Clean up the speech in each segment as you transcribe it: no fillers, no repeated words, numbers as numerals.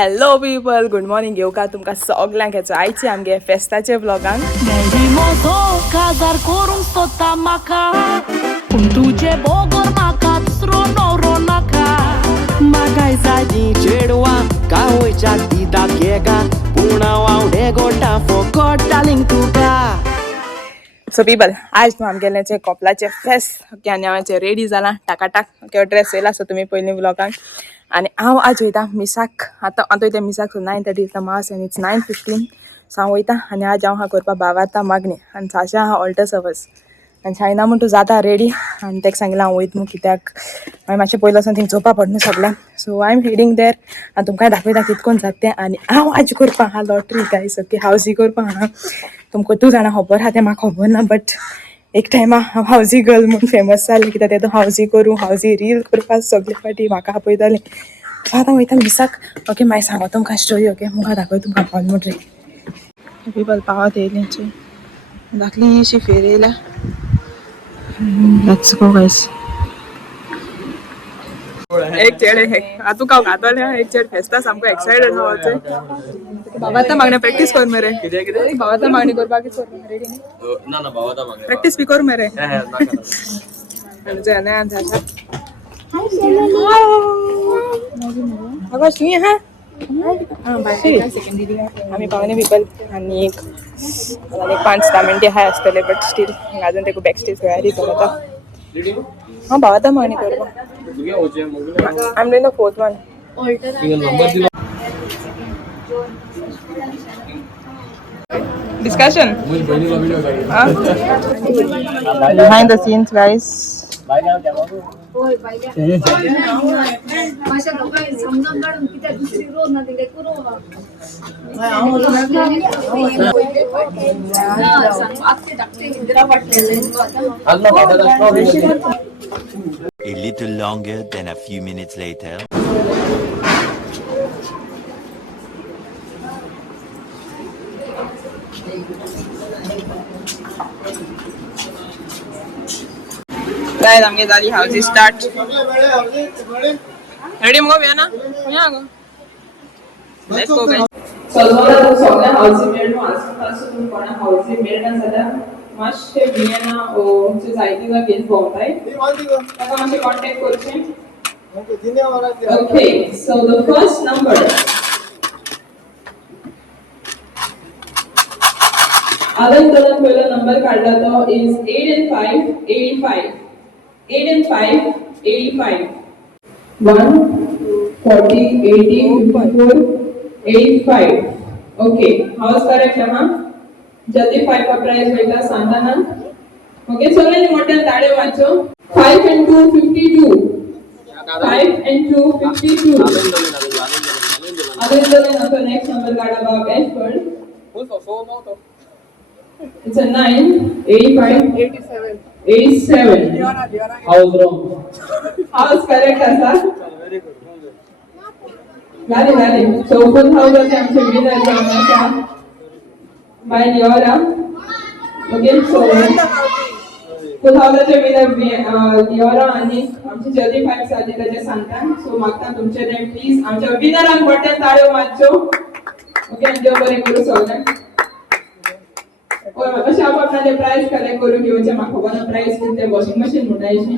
Hello people, good morning. येवका तुमकां सगळ्यांक हेचो आयचे आमगे फेस्ताचे ब्लॉगान. Casar corum stota maca Puntuce bogor maca Srono ronaka Magai sadi chedwa Kahoicha tida kega Puna waude gota fogota linkuka. So people आज न्हू आमगेलेचे कॉपलाचे फेस्त ओके आनी हांवें रेडी जाला टाकाटाक ओके ड्रेस येयला सो तुमी पयलीं ब्लॉगान. आनी हांव आज वयता मिसाक आतां वयता मिसाक. So 9:30 is the mass and it's 9:15. So हांव वयता आनी आज हांव करपा बागाता मागणी आनी साशें आहा ऑल्टर सर्वस आनी शायना म्हणून तूं जाता रेडी आनी ताका सांगलें हांव वयता न्हू कित्याक हांवें मातशें पयलो वचून थिंग चोवपा पडना सगळ्यांक. सो आय एम हेडींग देर आनी तुमकां दाखयता कितकोन जाता तें. आनी हांव आज करपा आहा लॉटरी गायस ओके हावजी करपा आहा. तुमकां 2 जाणां खबर आहा तें म्हाका खबर ना बट एक टायमा हांव हावजी गर्ल म्हणून फेमस जालें कित्याक तें हावजी करूं हावजी रील करपा सगळे फाटी म्हाका आपयतालें. सो आतां वयता मिसाक ओके मागीर सांगो तुमकां स्टोरी ओके मुखार दाखय तुमकां ऑलमोस्ट पीपल पावत येयलेंचे धाकलीशी फेर येयल्या. Let's go guys. एक चेड तुका हांव घातोलें एक चेड फेस्ता सामको एक्सायटेड आहा वचून. बाबाता मागणे प्रॅक्टीस कर मरे बाबाता मागणी करपाक रेडी ना बाबाता मागणी प्रॅक्टीस बी कर मरे आम्ही पावणे पीपल आनी एक 5-10 मिनटी हाय आसतले बट स्टील अजून ते बॅक स्टेज तयारी चलता. हांव भावाता मागणी करपा I am doing the 4th one. Discussion behind the scenes guys. A little longer than a few minutes later. Guys, आमगे जाली हाउसी स्टार्ट. रेडी मगो या ना या गो लेट्स गो गाइस. सगळ्या सगळ्या हाउसी मेळनो आसपासून कोणा हाउसी मेळना जाल्यार मातशे बियाना ओचे जायती गेस भोंवताय ताका मातशे कॉन्टॅक्ट करचें. Okay so the first number आदन करून पहिला नंबर काढला तो is 8 and 5 85. 8 and 5 85. 1 40 80 54 85. Okay house correct हा. जल्दी 5 का प्राइस बेटा सांगा ना. ओके सगळ्यांनी मोठ्या ताळे वाचो. 5 and 2 52. 5 and 2 52. आदन करून नेक्स्ट नंबर काढा बाबा effort. It's a 9, 85, 87. House wrong House correct asa. Gali. So full house ase amche winner zamasa. By Liora. Okay, so full house ase winner Liora आणि आमचे जल्दी 5 साली त्याचे सांगता. सो मागता तुमचे नेम प्लीज आमच्या विनरांक बटन ताळ्यो मारच्यो. ओके आणि देव बरें करू सगळ्यांक. अशें आपणाचे प्राइस कलेक्ट करून घेवचे म्हाका खबर ना प्राइस कितें वॉशिंग मशीन म्हणटायचे.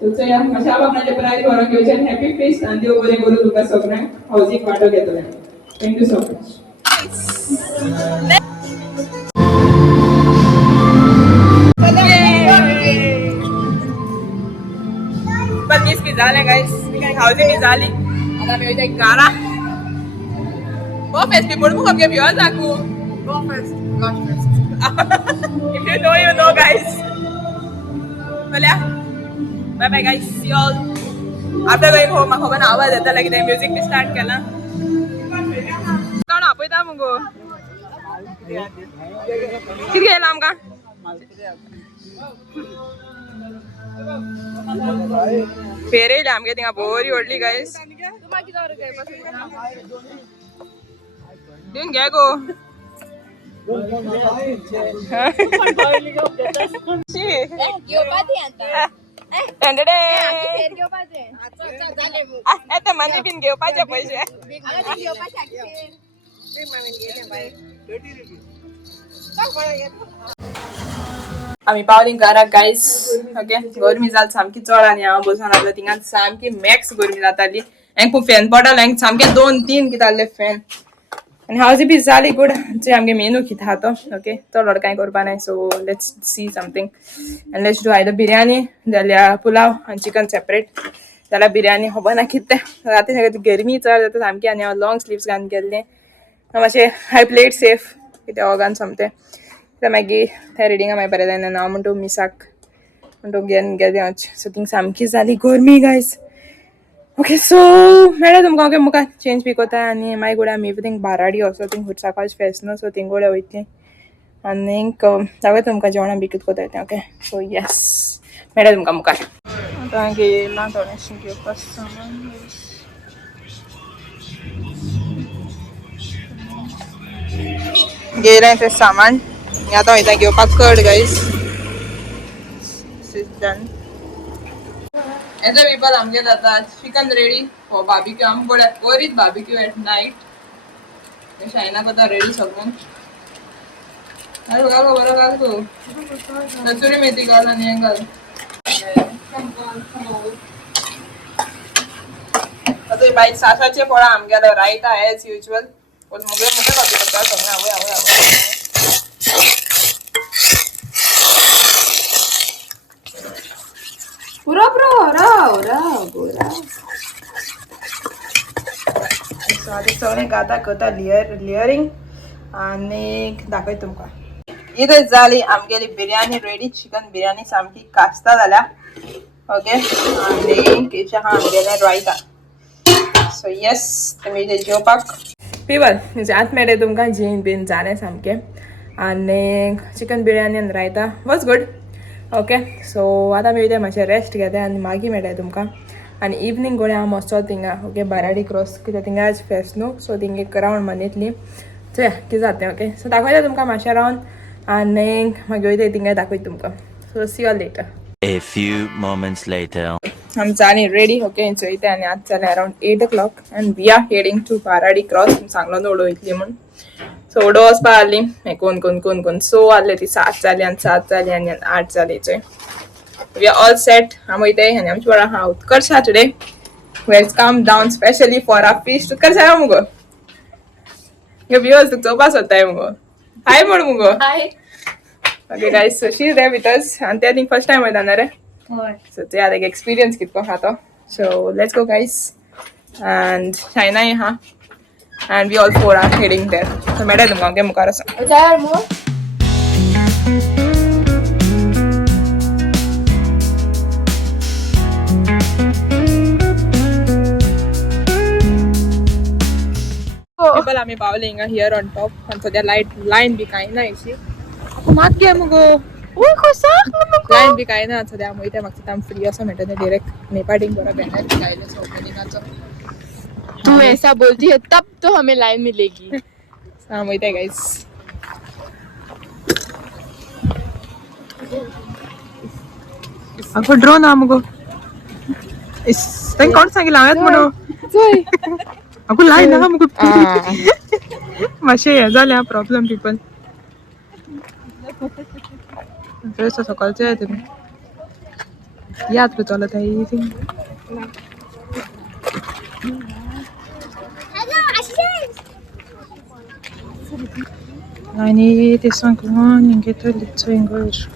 सो चया मातशें आपणाचे प्राइस व्हरून घेवचे. हॅपी फेस्ट आनी देव बरें करून तुका सगळ्यांक हावजीक वांटो घेतले. Thank you so much. पनीस बी झाले गाइस हावजी बी झाली आता मी वयता घरा. गो फेस्ट पीपल मुख आमगे भिवर जाकू गो फेस्ट गॉड फेस्ट. If you know, you know, guys. Well, yeah. Bye bye, guys. See you all. After going home, I'm going to आवाज येता like the music भी start केला. कोण आपयता मुगो? किती गेला आमका? फेरे आमगे थिंगा बोरी ओडली guys. दिन घे गो. Sim. Io patienta. टेंडडे आता मनी बीन घेवपाचे पैसे आम्ही पावली घराक गाईस ओके गरमी जाली सामकी चड आनी हांव बसून आसलें थिंगा सामकी मॅक्स गरमी जाताली हांवें खूब फॅन पडल हांवें सामके 2-3 किताले फॅन आनी हावजी बी जाली गूड जे आमगे मेनू कितें आहा तो ओके चड व्हड कांय करपा नाय सो लेट्स सी समथींग आनी लेट्स डू आयदर बिर्याणी जाल्यार पुलाव आनी चिकन सेपरेट जाल्यार बिर्याणी खबर ना कितें राती सगळें गरमी चड जाता सामकी आनी हांव लॉंग स्लीव्स घालून गेल्लें मातशें हाय प्लेट सेफ कितें ऑर्गान सोमतें मागीर थंय रिडिंगा मागीर बरें जायना हांव म्हणटो मिसाक म्हणटो घेवन गेलें हांव सो थिंग सामकी जाली गरमी गायज ओके सो मेळ्ळें तुमकां ओके मुखार चेंज बी कोता आनी मागीर घोड्या आमी इवनिंग बाराडी वचो थिंग फूड सकाळची फेस्त न्हू सो थिंग घोड्या वयतलीं आनीक दाखयता तुमकां जेवणां बी कितें कोता तें ओके सो येस मेळ्ळें तुमकां मुखार आतां येयलां थोडेंशें घेवपाक सामान गेलें तें सामान आतां वयता घेवपाक कड guys done as a people आमगे जाता चिकन रेडी फॉर बार्बिक्यू आम बरीच बार्बिक्यू एट नाईट शायना कोता रेडी सगळं घाल घाल बरो घाल तू कसूरी मेथी घाल आनी हें घाल आतां बायक सासाचे फळां आमगेलो रायता एज युजल मुगे मुगे कॉपी करता सगळें आवय आवय आवय पुरो पुरो राव राव गोरा सो आतां सगळें घाता करता लेयरिंग आनी दाखय तुमकां इतच जाली आमगेली बिर्याणी रेडी चिकन बिर्याणी सामकी कास्ता जाल्या ओके आनी केशें आहा आमगेलें रायता सो येस तुमी ते जेवपाक पीपल आत मेळ्ळें तुमकां जेन बीन जालें सामकें आनी चिकन बिर्याणी आनी raita was good okay so आतां आमी वयता मातशें रेस्ट घेता आनी मागीर मेळटा तुमकां आनी इवनींग गोळ्या हांव मस्तो थिंगा ओके बाराडी क्रॉस कित्याक थिंगा आज फेस्त न्हू सो थिंगा एक रावंड मानितली चोया कितें जाता तें ओके सो दाखयता तुमकां मातशें रावन आनी मागीर वयता थिंगा दाखयता तुमकां so see you later A few moments later. I'm जाली रेडी ओके चोयता आनी आतां जालें around 8 o'clock and we are heading to Baradi cross सांगलो न्हू ओडो वयतली म्हूण सो ओडो वचपा आहली कोण सो आहले ती 7 जाली आनी 7 जाली आनी 8 जाली चोय वी आर ऑल सेट आमी वयताय आनी आमचे वांगडा आहा उत्कर्श आहा today who has come down specially for our feast Utkarsh आहा मुगो ह्यो व्ह्यूअर्स तुका चोवपा सोदताय मुगो हाय म्हण मुगो hi okay guys so she is there with us आनी ते थिंग फर्स्ट टाइम वयता रे सो ते आतां एक्सपिरियन्स कितको आहा तो so let's go guys and चायनाय आहा and we all four are heading there so मेळटा तुमकां ओके मुखार आसा पीपल आमी पावले हिंगा हियर ऑन टॉप आनी सद्या लायन बी कांय ना अशी मात घे मुगो लायन बी कांय ना सद्या आमी वयता म्हाका आमी फ्री असो मेळटा डायरेक्ट नेपाटींग बरो बॅनर बी लायले सो ओपनिंगाचो तू ऐसा बोलती है तब तो हमें लाइन मिलेगी आमी वयता गाइस आगो ड्रोन आहा मुगो तेंका कोण सांगिल्लें हांवेंच म्हणून आगो लायन आहा मुगो मातशें हें जालें आहा प्रॉब्लम पीपल ड्रेस सकाळचे आहे तुम्ही याद पे चलत आहे आणि ते सांगून घेतलं लिचो इंग्लिश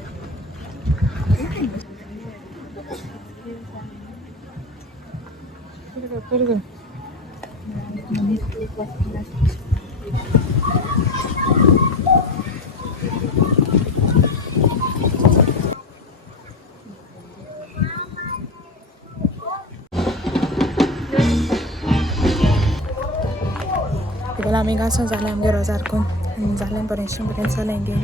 आमी गासो जालें आमगे रोजार कोन जालें बरें जालें गेम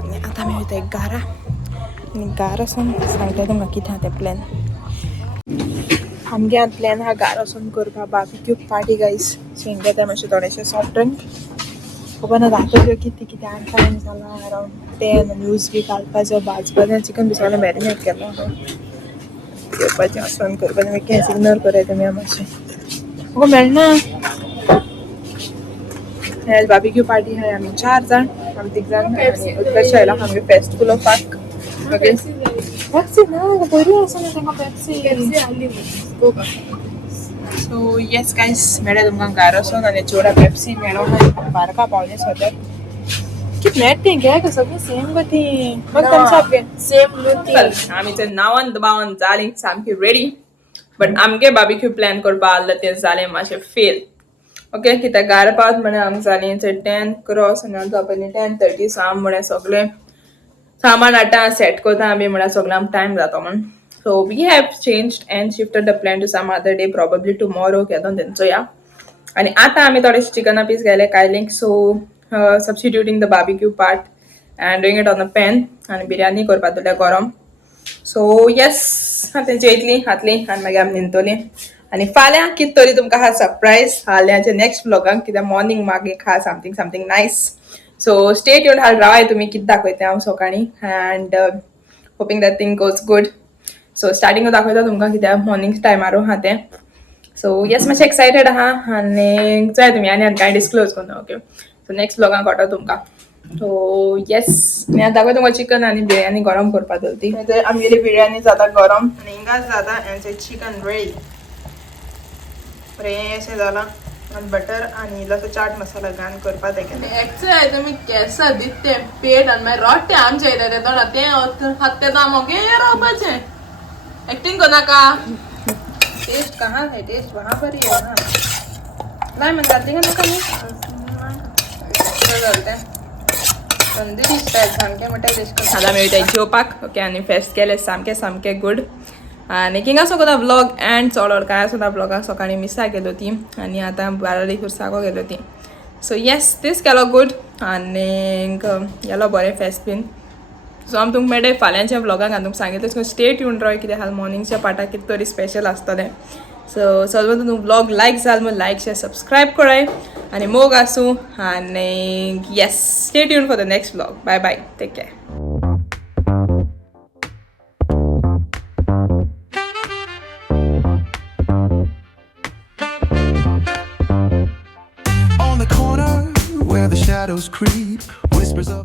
आनी आतां आमी वयता एक गारा आनी गार वचून सांगता तुमकां कितें आहा तें प्लॅन आमगे आतां प्लॅन आहा गार वचून करपा बार्बिक्यू पार्टी गायस सो हिंगा ते मातशें थोडेशें सॉफ्ट ड्रिंक खबर ना दाखयल्यो कितें कितें आनी टायम जाला अरावंड 10 न्यूज बी घालपाचो भाजपाचें चिकन बी सगळें मॅरिनेट केलो घेवपाचें वचोन करपाचें मागीर केन्स इग्नोर कराय तुमी मातशें म्हाका मेळना आज बार्बेक्यू पार्टी आहाय आमी 4 जाण आमी 3 जाण आनी उत्कर्श आयला आमगे fest full of park okay Pepsi ना बरी आसा ना तांकां पेप्सी सो येस गायस मेळ्ळें तुमकां घरा वचून आनी चोडा पेप्सी मेळो बारका पावले सद्याक कित मेळटा तें घे गो सगळें सेम गो ती मग थम्स घे सेम आमी ते नावान दबावन जालीं सामकी रेडी बट आमगे बार्बेक्यू प्लॅन करपा आसलें तें जालें मातशें फेल ओके कित्याक घरा पावत म्हणे आमकां जालीं 10 क्रॉस आनी आमकां पयलीं 10:30 सो आमी म्हळें सगळें सामान हाडटा सेट करता आमी म्हळ्यार सगळ्यां आमकां टायम जाता म्हण so we have changed and shifted the plan to some other day probably tomorrow केदोन तेंचो या आनी आतां आमी थोडेशे चिकना पीस घाले कायलींक so substituting the barbecue part and doing it on the pan आनी बिरयानी करपा दवरल्या गरम सो येस तेंची येतली हातली आनी मागीर आमी न्हिदतलीं आनी फाल्यां कितें तरी तुमकां हा सरप्रायज फाल्यांच्या नेक्स्ट व्लॉगांक कित्याक मॉर्निंग मागीर खा something nice so stay tuned हाल रावाय तुमी कितें दाखयता हांव सकाळीं end hopping that thing goes good so starting दाखयता तुमकां कित्याक मॉर्निंग टायमार आहा तें सो येस मातशें एक्सायटेड आहा आनी जाय तुमी आनी कांय डिस्क्लोज करना ओके सो नेक्स्ट व्लॉगांक कळटा तुमकां सो येस आनी आतां दाखय तुमकां चिकन आनी बिरयानी गरम करपा दवरती आमगेली बिरयानी जाता गरम आनी हिंगाच जाता एंड चिकन रेडी फ्रेश जाला आनी बटर आनी इल्लोसो चाट मसाला घालून करपा तें एक्चुअली तुमी केसां दिते पेट आनी मागीर रोट्टे आमचे येता ते तोंडात तें खात तें आमगे रावपाचें एक्टिंग करनाका टेस्ट कहाँ है टेस्ट वहाँ पर ही है ना नाही म्हणतात ते नका न्ही तंदुरी स्टायल सामकें म्हणटा टेस्ट आतां मेळटा जेवपाक ओके आनी फेस्ट केलें सामकें गूड आनी किंगा सोकोता व्लॉग एंड चोड काय सुद्दां व्लॉगाक सकाळीं मिसा गेलो ती आनी आतां बाराली खुर्सागो गेलो ती सो येस दीस केलो गूड आनी गेलो बरें फेस्ट बीन सो आमी तुमकां मेळटा फाल्यांच्या व्लॉगाक हांवें तुमकां सांगितलें स्टे ट्यून राव कित्याक हाल मॉर्निंगच्या पार्टाक कितें तरी स्पेशल आसतलें सो सगळें तुमी व्लॉग लायक जाल म्हूण लायक शेअर सबस्क्रायब कराय आनी मोग आसूं आनी yes stay tune for the next vlog bye bye take care On the corner where the shadows creep, whispers of the